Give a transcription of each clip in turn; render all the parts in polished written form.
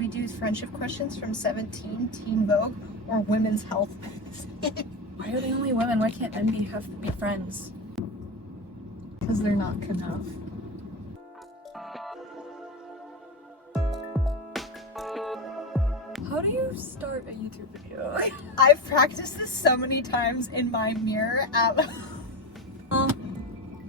we do friendship questions from 17, Teen Vogue, or Women's Health magazine? Why are they only women? Why can't men be friends? Because they're not enough. How do you start a YouTube video? I've practiced this so many times in my mirror at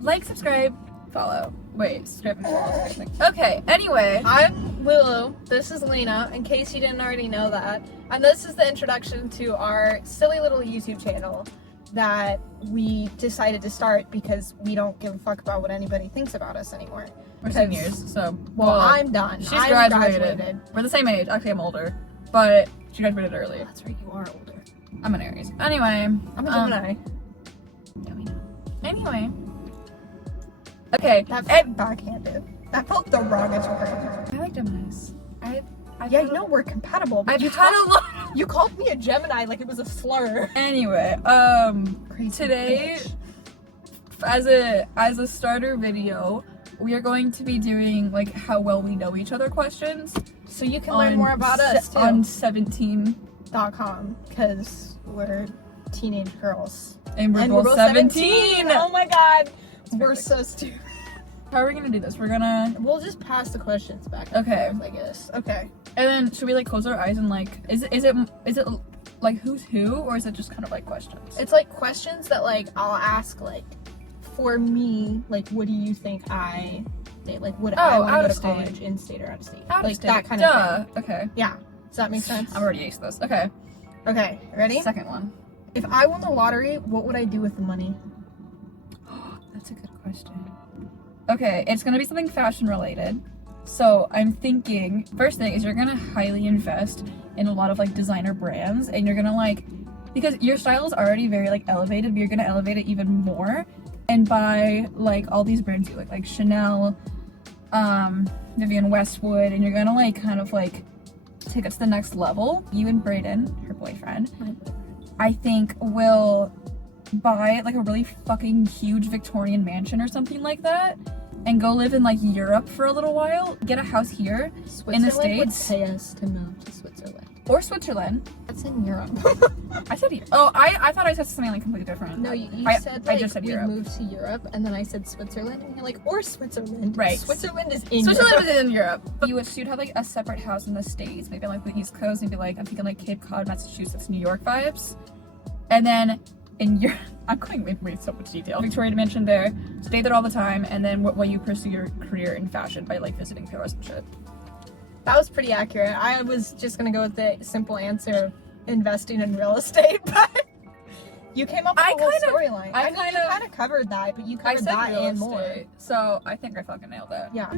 Like, subscribe, follow. Wait, subscribe and follow. Okay, anyway. I'm Lulu, this is Lena, in case you didn't already know that. And this is the introduction to our silly little YouTube channel that we decided to start because we don't give a fuck about what anybody thinks about us anymore. We're seniors, so. Well, I'm done. She's I'm graduated. We're the same age. Actually, I'm older. But she graduated early. That's right, you are older. I'm an Aries. Anyway. I'm a Gemini. Yeah, we know. Anyway. Okay. That felt backhanded. That felt derogatory. I like Geminis. Yeah, you know we're compatible. But I've had a lot. You called me a Gemini like it was a slur. Anyway, Crazy today, bitch. as a starter video, we are going to be doing like how well we know each other questions. So you can learn more about us too. On 17.com, because we're teenage girls. and we're both 17. Oh my god, we're so stupid. How are we gonna do this? We'll just pass the questions back and Okay. forth, I guess. Okay. And then should we like close our eyes and like is it like who's who, or is it just kind of like questions? It's like questions that like I'll ask, like, for me, like, what do you think I did? Like, would I want to go to college in state or out of state? Like that kind of thing. Okay. Yeah. Does that make sense? I'm already aced this. Okay. Okay. Ready? Second one. If I won the lottery, what would I do with the money? That's a good question. Okay, it's gonna be something fashion related. So I'm thinking, first thing is you're gonna highly invest in a lot of like designer brands, and you're gonna like, because your style is already very like elevated, but you're gonna elevate it even more and buy like all these brands you like Chanel, Vivienne Westwood, and you're gonna like kind of like take it to the next level. You and Brayden, her boyfriend, I think will buy like a really fucking huge Victorian mansion or something like that and go live in like Europe for a little while, get a house here in the States. Would pay us to move to Switzerland. Or Switzerland. That's in Europe. I said Europe. Oh, I thought I said something like completely different. No, you said I like just said we Europe. moved to Europe, and then I said Switzerland, and you're like, or Switzerland. Right. Switzerland is in Switzerland Europe. is in Europe. But you'd have like a separate house in the States, maybe on like the East Coast, maybe like I'm thinking like Cape Cod, Massachusetts, New York vibes. And then in Europe, I'm going way so much detail. Victorian mansion there, stay there all the time, and then while you pursue your career in fashion by like visiting Paris and shit. That was pretty accurate. I was just gonna go with the simple answer of investing in real estate, but you came up with a whole storyline. I mean, you kind of covered that, but you covered that and more. So I think I fucking nailed that. Yeah.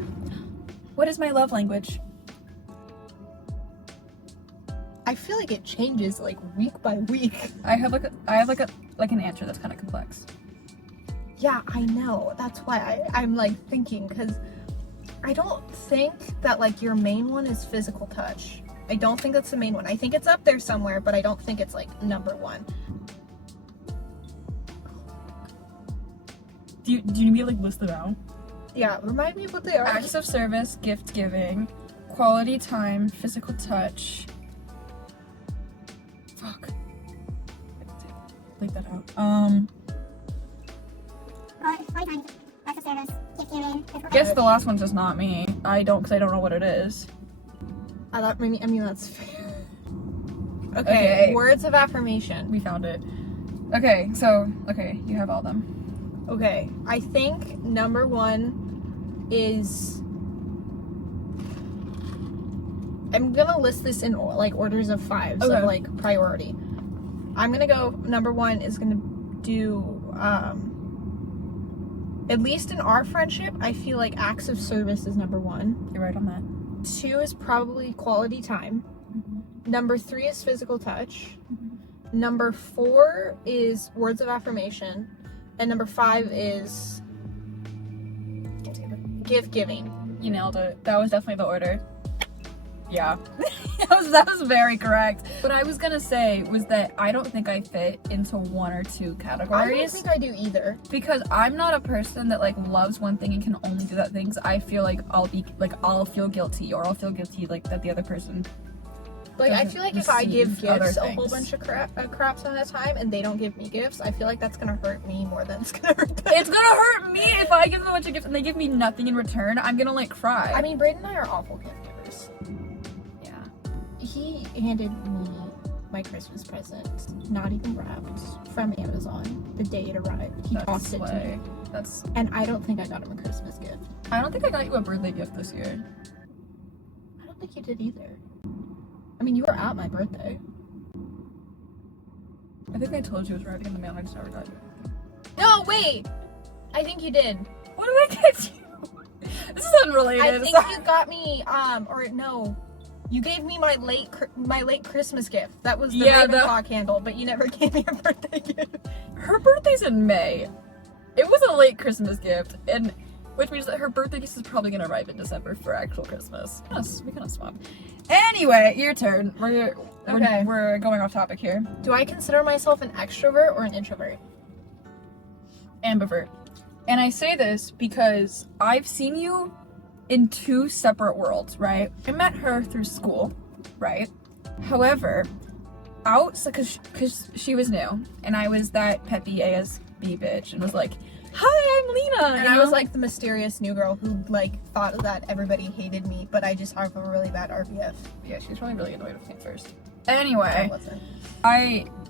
What is my love language? I feel like it changes like week by week. I have an answer that's kind of complex. Yeah, I know. That's why I'm like thinking, because I don't think that like your main one is physical touch. I don't think that's the main one. I think it's up there somewhere, but I don't think it's like number one. Do you need me to like list them out? Yeah, remind me of what they are. Acts of service, gift giving, quality time, physical touch. Fuck. Leave that out. Acts of service, gift giving. Guess the last one's just not me. I don't know what it is. I mean, that's fair. Okay, words of affirmation. We found it. Okay, so, you have all of them. Okay, I think number one is, I'm gonna list this in like orders of 5, so like priority. I'm gonna go, number one is gonna do, at least in our friendship, I feel like acts of service is number one. You're right on that. 2 is probably quality time. Number 3 is physical touch. Number 4 is words of affirmation. And number 5 is gift giving. You nailed it. That was definitely the order. Yeah. that was very correct. What I was gonna say was that I don't think I fit into one or two categories. I don't think I do either. Because I'm not a person that like loves one thing and can only do that things. I feel like I'll feel guilty, or I'll feel guilty like that the other person. Like, I feel like if I give receive other gifts a whole things. bunch of crap ton of time and they don't give me gifts, I feel like that's gonna hurt me more than it's gonna hurt them. It's gonna hurt me if I give them a bunch of gifts and they give me nothing in return. I'm gonna like cry. I mean, Braden and I are awful gift givers. yeah. He handed me my Christmas present, not even wrapped, from Amazon the day it arrived. He tossed it to me. And I don't think I got him a Christmas gift. I don't think I got you a birthday gift this year. I don't think you did either. I mean, you were at my birthday. I think I told you it was arriving in the mail. I just never got you. No, wait! I think you did. What did I get you? This is unrelated. I think you got me, or no. You gave me my late Christmas gift. That was the Ravenclaw candle, but you never gave me a birthday gift. Her birthday's in May. It was a late Christmas gift, and which means that her birthday gift is probably gonna arrive in December for actual Christmas. Yes, we kind of swap. Anyway, your turn. We're going off topic here. Do I consider myself an extrovert or an introvert? Ambivert. And I say this because I've seen you in two separate worlds, right? I met her through school, right? However, because she was new, and I was that peppy ASB bitch, and was like, "Hi, I'm Lena," and I was like the mysterious new girl who like thought that everybody hated me, but I just have a really bad RBF. Yeah, she's probably really annoyed with me at first. Anyway, I wasn't.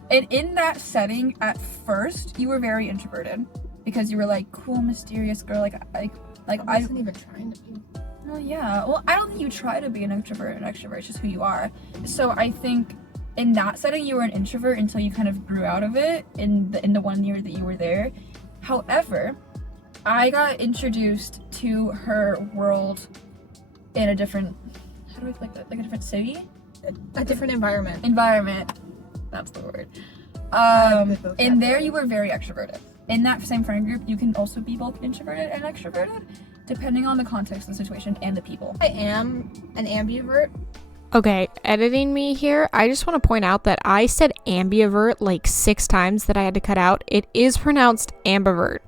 And in that setting, at first, you were very introverted because you were like cool, mysterious girl, like I wasn't even trying to be. Well, yeah. Well, I don't think you try to be an introvert and extrovert. It's just who you are. So I think in that setting, you were an introvert until you kind of grew out of it in the 1 year that you were there. However, I got introduced to her world in a different, how do I like that? Like a different city? A different environment. That's the word. And there you were very extroverted. In that same friend group, you can also be both introverted and extroverted, depending on the context, the situation, and the people. I am an ambivert. Okay, editing me here, I just want to point out that I said ambivert like 6 times that I had to cut out. It is pronounced ambivert.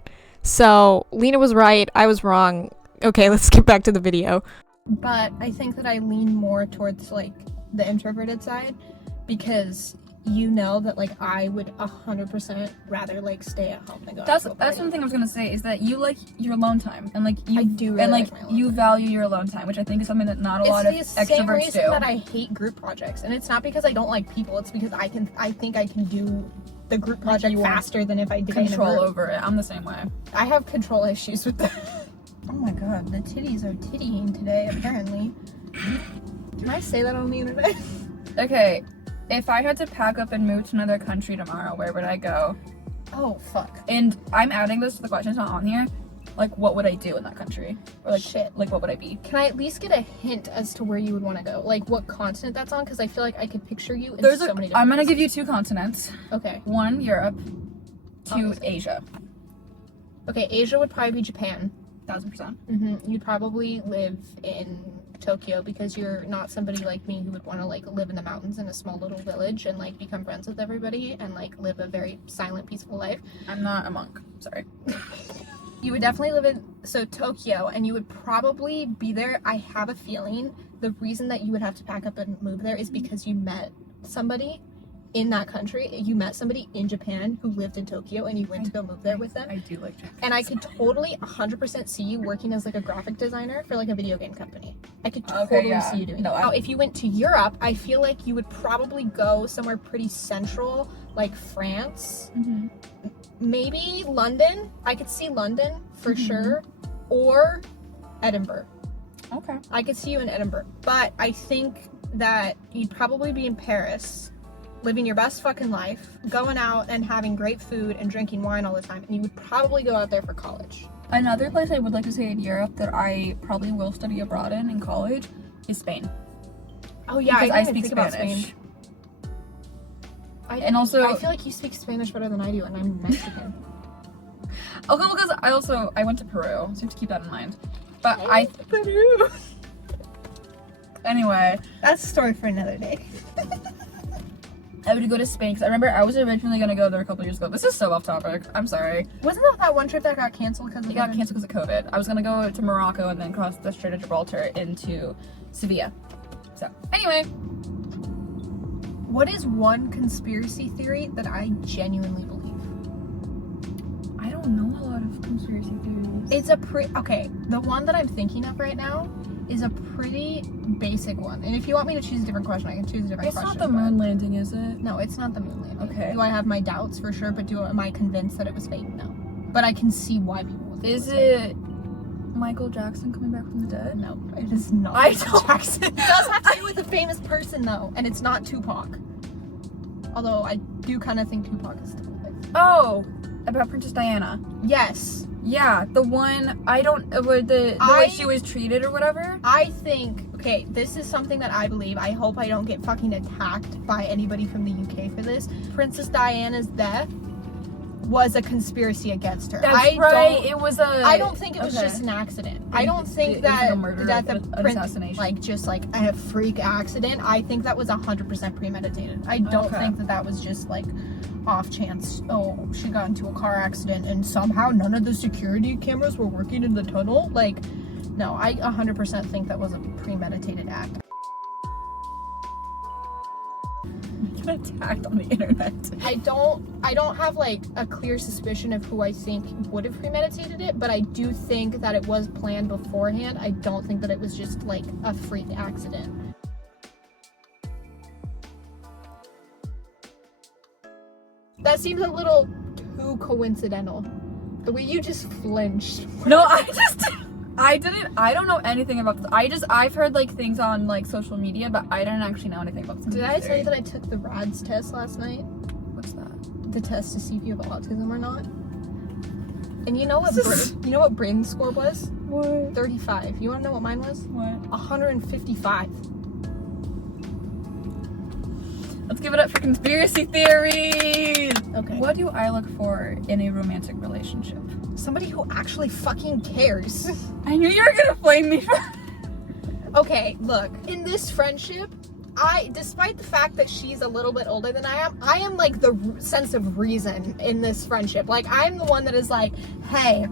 So, Lena was right, I was wrong. Okay, let's get back to the video. But I think that I lean more towards like the introverted side because you know that like I would 100% rather like stay at home than go out to a party. That's one thing I was gonna say is that you like your alone time and like you I do really and like my alone you time. value your alone time, which I think is something that not a lot of It's the same extroverts reason do. that I hate group projects, and it's not because I don't like people. It's because I think I can do the group project you want faster than if I did it in a control group. over it. I'm the same way. I have control issues with that. Oh my god, the titties are tittying today, apparently. Can I say that on the internet? Okay, if I had to pack up and move to another country tomorrow, where would I go? Oh, fuck. And I'm adding this to the questions not on here. Like, what would I do in that country? Or like, Shit. Like, what would I be? Can I at least get a hint as to where you would want to go? Like, what continent that's on? Because I feel like I could picture you in so many different I'm gonna places. give you 2 continents. Okay. 1, Europe. 2, Obviously. Asia. Okay, Asia would probably be Japan. 1000%. You'd probably live in Tokyo because you're not somebody like me who would want to like live in the mountains in a small little village and like become friends with everybody and like live a very silent, peaceful life. I'm not a monk. Sorry. You would definitely live in Tokyo, and you would probably be there. I have a feeling the reason that you would have to pack up and move there is because you met somebody in that country. You met somebody in Japan who lived in Tokyo, and you went to go move there with them. I do like Japan. And I could totally 100% see you working as like a graphic designer for like a video game company. I could totally see you doing that. Now, if you went to Europe, I feel like you would probably go somewhere pretty central, like France. Maybe London. I could see London for sure. Or Edinburgh. Okay. I could see you in Edinburgh. But I think that you'd probably be in Paris, living your best fucking life, going out and having great food and drinking wine all the time, and you would probably go out there for college. Another place I would like to say in Europe that I probably will study abroad in college is Spain. Oh yeah, Because I I didn't speak think about Spanish. Spain. And also, I feel like you speak Spanish better than I do, and I'm Mexican. okay, because I went to Peru, so you have to keep that in mind. But Peru. Anyway, That's a story for another day. I would go to Spain because I remember I was originally gonna go there a couple years ago. This is so off topic. I'm sorry. Wasn't that one trip that got canceled because It got canceled because of COVID. I was gonna go to Morocco and then cross the Strait of Gibraltar into Sevilla. So, anyway. What is one conspiracy theory that I genuinely believe? I don't know a lot of conspiracy theories. It's okay, the one that I'm thinking of right now is a pretty basic one. And if you want me to choose a different question, I can choose a different It's question. not the moon landing, is it? No, it's not the moon landing. Okay. Do I have my doubts for sure, but am I convinced that it was fake? No. But I can see why people would think Is was fake. it Michael Jackson coming back from the dead? No, it is not. I Michael don't- Jackson. It does have to do with a famous person though, and it's not Tupac. Although I do kind of think Tupac is still alive. Oh, about Princess Diana. Yes. Yeah, the one, I don't, the way she was treated or whatever. I think, okay, this is something that I believe. I hope I don't get fucking attacked by anybody from the UK for this. Princess Diana's death was a conspiracy against her. That's right, it was a... I don't think it was okay. just an accident. I don't think It was like that a murder, the death of an Prince, assassination. like just like a freak accident. I think that was 100% premeditated. I don't Okay. think that was just like off chance. Oh, she got into a car accident and somehow none of the security cameras were working in the tunnel. Like, no, I 100% think that was a premeditated act. Get attacked on the internet. I don't have like a clear suspicion of who I think would have premeditated it, but I do think that it was planned beforehand. I don't think that it was just like a freak accident. That seems a little too coincidental. The way you just flinched. No, I don't know anything about this. I've heard like things on like social media, but I didn't actually know anything about this. Did I tell you that I took the RADS test last night? What's that? The test to see if you have autism or not. And you know what brain score was? What? 35. You want to know what mine was? What? 155. Let's give it up for conspiracy theories! Okay. What do I look for in a romantic relationship? Somebody who actually fucking cares. I knew you were gonna blame me for... Okay, look. In this friendship, despite the fact that she's a little bit older than I am like the sense of reason in this friendship. Like, I'm the one that is like, hey,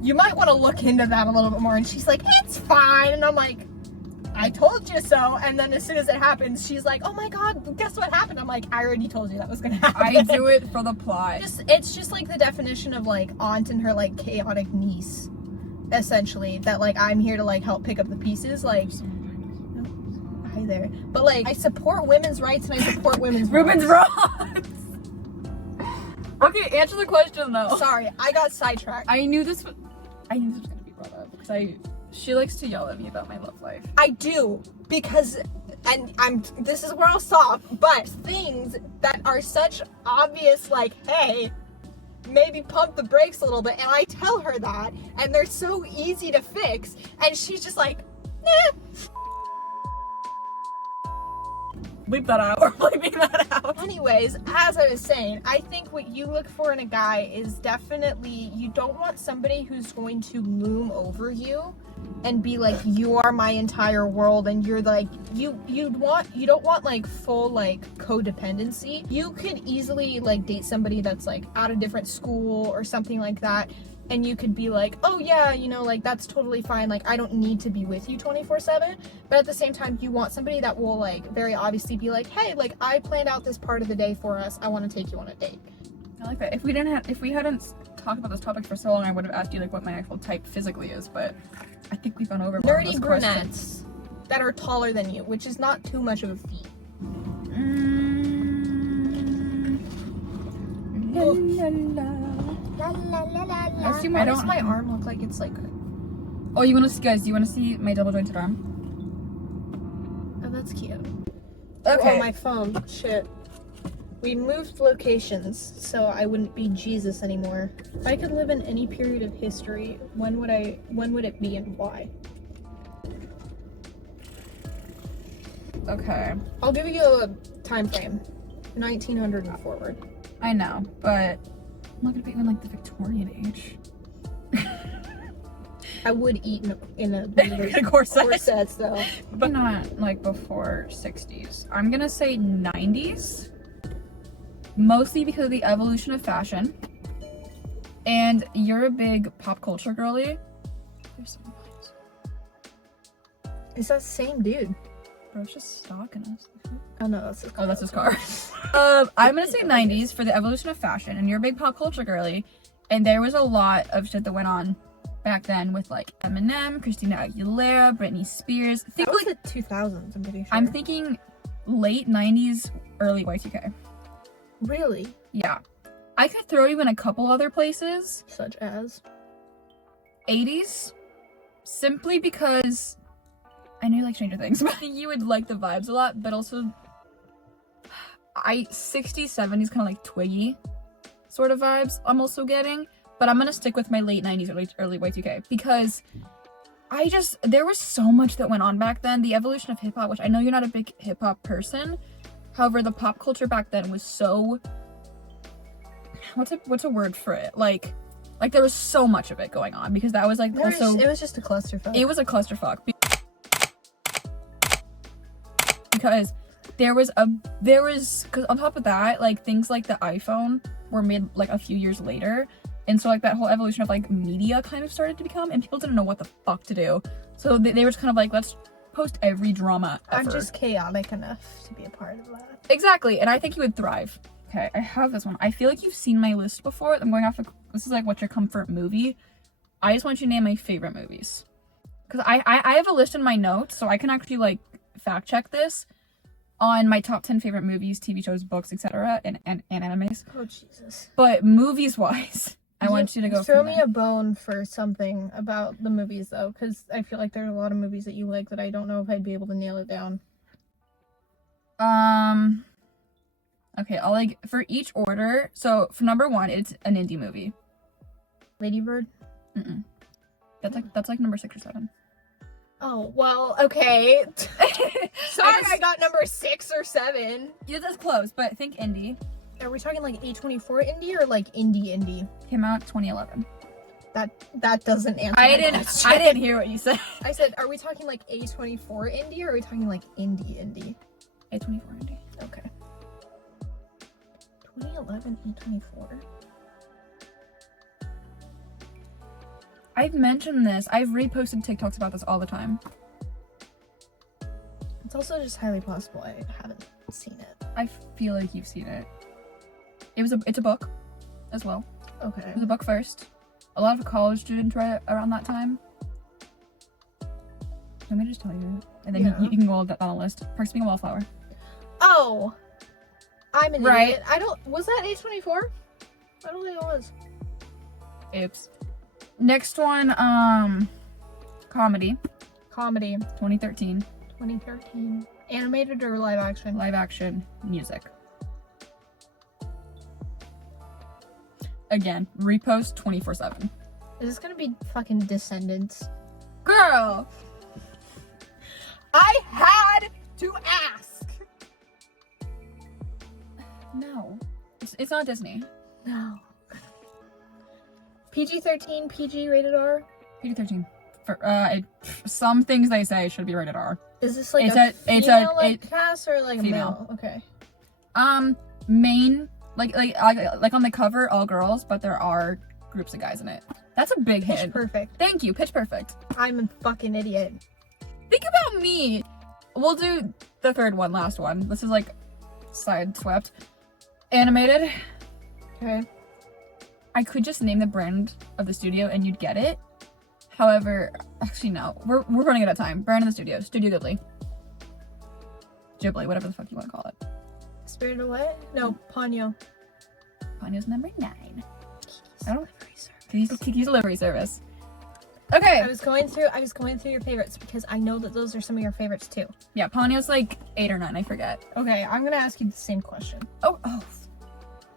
you might want to look into that a little bit more. And she's like, it's fine. And I'm like, I told you so. And then as soon as it happens, she's like, oh my god, guess what happened? I'm like, I already told you that was gonna happen. I do it for the plot. It's just like the definition of like aunt and her like chaotic niece, essentially. That like I'm here to like help pick up the pieces. Like, hi there. But like I support women's rights and I support women's Ruben's rights. wrong! Okay, answer the question though. Sorry, I got sidetracked. I knew this was gonna be brought up because she likes to yell at me about my love life. I do, because, and this is where I'll stop, but things that are such obvious, like, hey, maybe pump the brakes a little bit, and I tell her that, and they're so easy to fix, and she's just like, nah. Bleep that out. We're bleeping that out. Anyways, as I was saying, I think what you look for in a guy is definitely, you don't want somebody who's going to loom over you and be like, you are my entire world, and you're like, you don't want like full like codependency. You could easily like date somebody that's like at a different school or something like that, and you could be like, oh yeah, you know, like that's totally fine, like I don't need to be with you 24/7. But at the same time, you want somebody that will like very obviously be like, hey, like I planned out this part of the day for us, I want to take you on a date. I like that. If we hadn't talked about this topic for so long, I would have asked you like what my actual type physically is, but I think we've gone over more of Nerdy those brunettes questions. that are taller than you, which is not too much of a feat. La, la, la. La la la la la. Why does my arm look like it's like, Oh, you want to see, guys? Do you want to see my double jointed arm? oh, that's cute. Okay. Oh, my phone. Shit. We moved locations, so I wouldn't be Jesus anymore. If I could live in any period of history, when would it be and why? Okay. I'll give you a time frame. 1900 and forward. I know, but I'm not gonna be in like the Victorian age. I would eat in a corset. corsets though. But not like before 60s. I'm gonna say 90s. Mostly because of the evolution of fashion. And you're a big pop culture girly. There's some lines. It's that same dude. Bro, it's just stalking us. Oh no, that's his car. Oh, that's his car. I'm gonna say 90s for the evolution of fashion, and you're a big pop culture girly, and there was a lot of shit that went on back then with like Eminem, Christina Aguilera, Britney Spears. That was the 2000s, I'm pretty sure. I'm thinking late 90s, early Y2K. Really? Yeah. I could throw you in a couple other places. Such as? 80s, simply because I know you like Stranger Things, but I think you would like the vibes a lot, but also 60s, 70s kind of like Twiggy sort of vibes I'm also getting, but I'm gonna stick with my late 90s, early Y2K because there was so much that went on back then. The evolution of hip-hop, which I know you're not a big hip-hop person, however, the pop culture back then was so, what's a word for it? Like there was so much of it going on because that was like it was just a clusterfuck. It was a clusterfuck because because on top of that, like things like the iPhone were made like a few years later, and so like that whole evolution of like media kind of started to become, and people didn't know what the fuck to do, so they were just kind of like, let's post every drama ever. I'm just chaotic enough to be a part of that. Exactly, and I think you would thrive. Okay, I have this one. I feel like you've seen my list before. I'm going off of, this is like, what's your comfort movie? I just want you to name my favorite movies. Because I have a list in my notes, so I can actually like fact check this on my top 10 favorite movies, TV shows, books, etc. and animes. Oh, Jesus. But movies wise, I want you to go throw from me there. a bone for something about the movies though, because I feel like there are a lot of movies that you like that I don't know if I'd be able to nail it down. Okay, I'll like, for each order, so for number 1, it's an indie movie. Lady Bird? Mm-mm. That's like number 6 or 7. Oh, well, okay. Sorry, I got number 6 or 7. Yeah, that's close, but think indie. Are we talking like A24 indie or like indie? Came out 2011. That doesn't answer I my didn't question. hear what you said. I said, are we talking like A24 indie or are we talking like indie? A24 indie. Okay. 2011 A24. I've mentioned this. I've reposted TikToks about this all the time. It's also just highly possible I haven't seen it. I feel like you've seen it. It's a book as well. Okay. It was a book first. A lot of college students read it around that time. Let me just tell you. And then Yeah. you can go down the list. Perks Being a Wallflower. Oh! I'm an Right. idiot. Was that A24? I don't think it was. Oops. Next one, comedy. Comedy. 2013. 2013. Animated or live action? Live action. Music. Again, repost 24/7. Is this gonna be fucking Descendants? Girl! I had to ask! No. It's not Disney. No. PG-13, PG rated R? PG-13. For some things they say should be rated R. Is this like It's a a- female like cast or like female. a male? Okay. Main like on the cover, all girls, but there are groups of guys in it. That's a big Pitch hit. Perfect. Thank you, Pitch Perfect. I'm a fucking idiot. Think about me. We'll do the third one, last one. This is like side swept. Animated. Okay. I could just name the brand of the studio and you'd get it. However, actually no. We're running out of time. Brand of the studio. Studio Ghibli. Ghibli, whatever the fuck you want to call it. Spirited Away? No, Ponyo. Ponyo's number 9. I don't. Kiki's delivery service. Okay. I was going through your favorites because I know that those are some of your favorites too. Yeah, Ponyo's like 8 or 9, I forget. Okay, I'm gonna ask you the same question. Oh.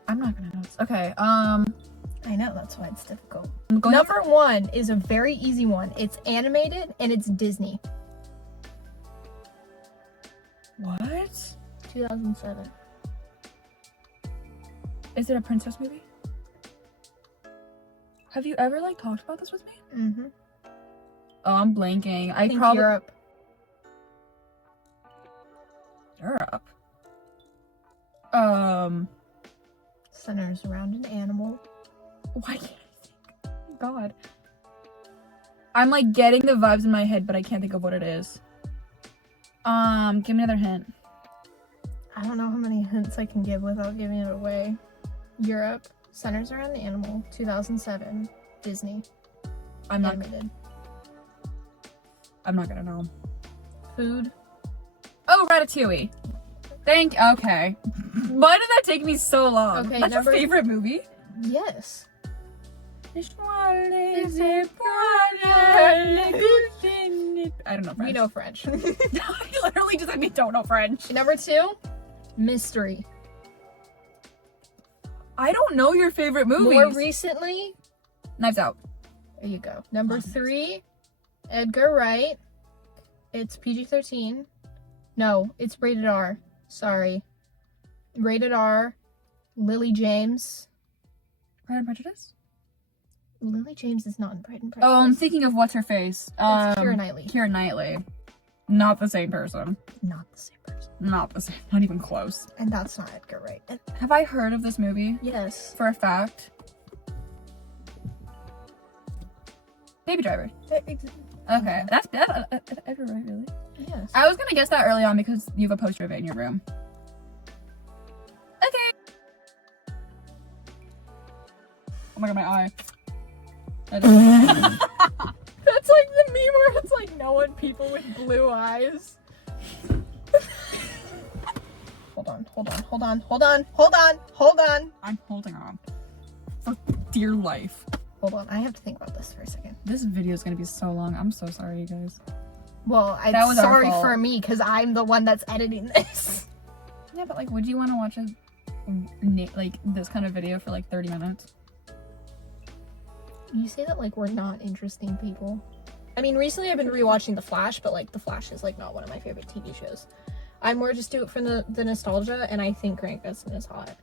I'm not gonna know this. Okay, I know, that's why it's difficult. I'm going Number 1 is a very easy one. It's animated and it's Disney. What? 2007. Is it a princess movie? Have you ever like talked about this with me? Mm-hmm. Oh, I'm blanking. I think probably Europe. Europe. Centers around an animal. Why can't I think? Oh my god. I'm like getting the vibes in my head, but I can't think of what it is. Give me another hint. I don't know how many hints I can give without giving it away. Europe. Centers around the animal. 2007. Disney. I'm not Animated. gonna know. Food. Oh, Ratatouille. Okay. Why did that take me so long? Okay, That's your number- favorite movie? Yes. I don't know French. We know French. I literally just said we don't know French. Number 2. Mystery. I don't know your favorite movies. More recently. Knives Out. There you go. Number 3. Edgar Wright. It's PG-13. No, it's rated R. Sorry. Rated R. Lily James. Pride and Prejudice? Lily James is not in Pride and Prejudice. Oh, I'm thinking of what's her face. It's Keira Knightley. Keira Knightley. Not the same person. Not the same person. Not the same. Not even close. And that's not Edgar Wright. And Have I heard of this movie? yes. For a fact. Baby Driver. Okay, that's Edgar Wright, really? Yes. I was gonna guess that early on because you have a poster of it in your room. Okay. Oh my god, my eye. That's like the meme where it's like knowing people with blue eyes. Hold on. I'm holding on. For dear life. Hold on. I have to think about this for a second. This video is gonna be so long. I'm so sorry, you guys. Well, That I'm was our sorry fault. for me because I'm the one that's editing this. Yeah, but like, would you want to watch this kind of video for like 30 minutes? You say that like we're not interesting people. I mean, recently I've been rewatching The Flash, but like The Flash is like not one of my favorite TV shows. I more just do it for the nostalgia, and I think Grant Gustin is hot.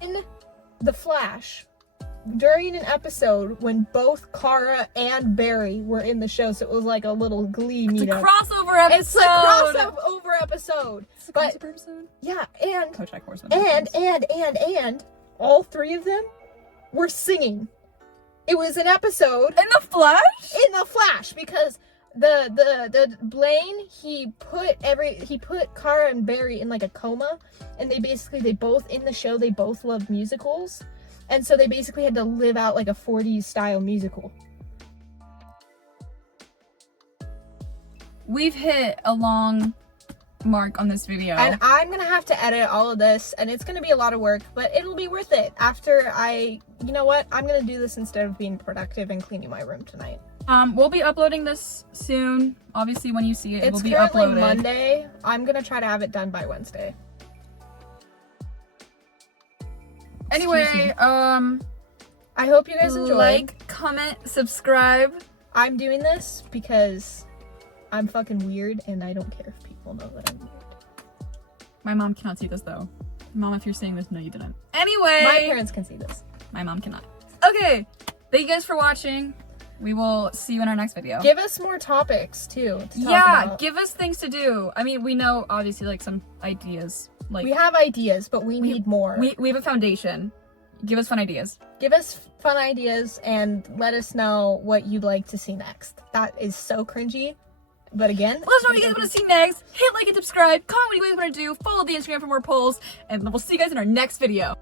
In The Flash, during an episode when both Kara and Barry were in the show, so it was like a little Glee It's a meetup. crossover episode. It's a crossover episode. It's a But crossover episode. yeah, and Kojack Horseman. and all 3 of them were singing. It was an episode In the Flash? in The Flash because the Blaine he put Kara and Barry in like a coma, and they both in the show they both loved musicals, and so they basically had to live out like a 40s style musical. We've hit a long mark on this video. And I'm gonna have to edit all of this, and it's gonna be a lot of work, but it'll be worth it after you know what, I'm gonna do this instead of being productive and cleaning my room tonight. We'll be uploading this soon. Obviously, when you see it, it It's will be currently uploaded. Monday. I'm gonna try to have it done by Wednesday. Anyway, Excuse me. I hope you guys enjoyed. like, comment, subscribe. I'm doing this because I'm fucking weird, and I don't care if people know that I'm weird. My mom cannot see this though. Mom, if you're seeing this, no, you didn't. Anyway, My parents can see this. my mom cannot. Okay, thank you guys for watching. We will see you in our next video. Give us more topics too. To talk Yeah, about. give us things to do. I mean, we know obviously like some ideas. Like We have ideas, but we need more. we have a foundation. Give us fun ideas. Give us fun ideas and let us know what you'd like to see next. That is so cringy. But again, Let us know what you guys want to see next. Hit like and subscribe. Comment what you guys want to do. Follow the Instagram for more polls. And we'll see you guys in our next video.